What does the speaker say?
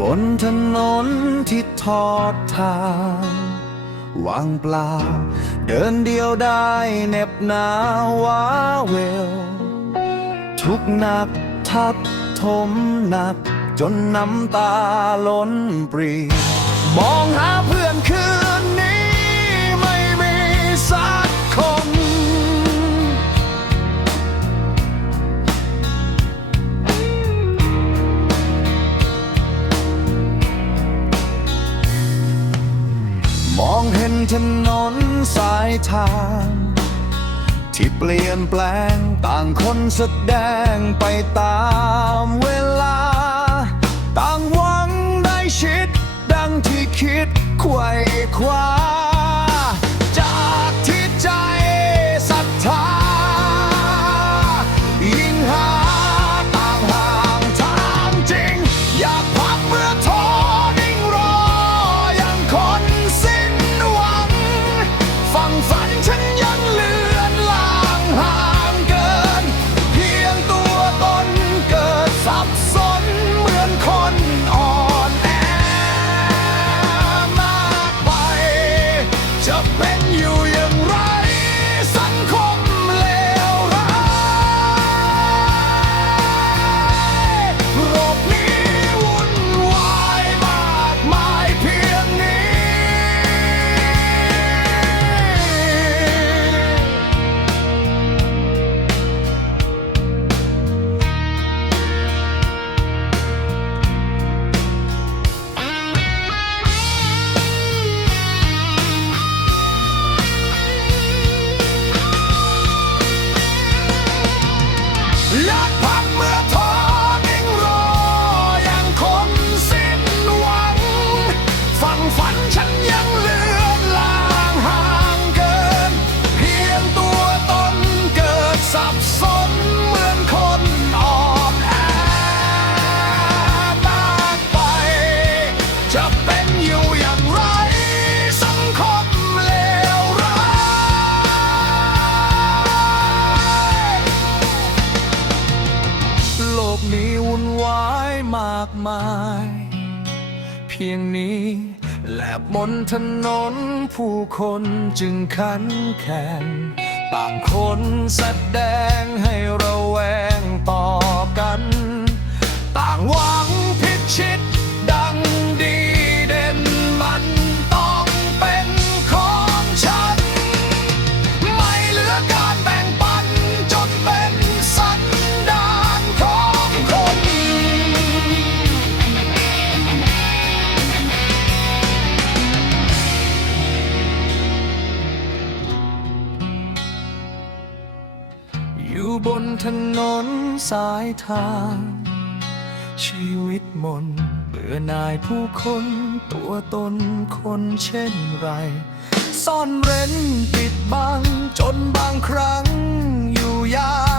บนถนนที่ทอดทางวางเปล่า เดินเดียวได้เหน็บหนาวว้าเวล ทุกหนักทับถมหนัก จนน้ำตาล้นปรี มองหาเพื่อนคือ เห็นถนนสายทาง ที่เปลี่ยนแปลงต่างคนแสดงไปตามเวลา ต่างหวังได้ชิด ดังที่คิดไขว่คว้า สับสนเหมือนคนอ่อนแอมากไปจะเป็น กนี้วุ่นวายมากมาย เพียงนี้และบนถนนผู้คนจึงขันแข่งต่างคนแสดงให้เราแวงต่อกัน อยู่บนถนนสายทาง ชีวิตมนเบื่อหน่ายผู้คนตัวตนคนเช่นไร ซ่อนเร้นปิดบัง จนบางครั้งอยู่ยาก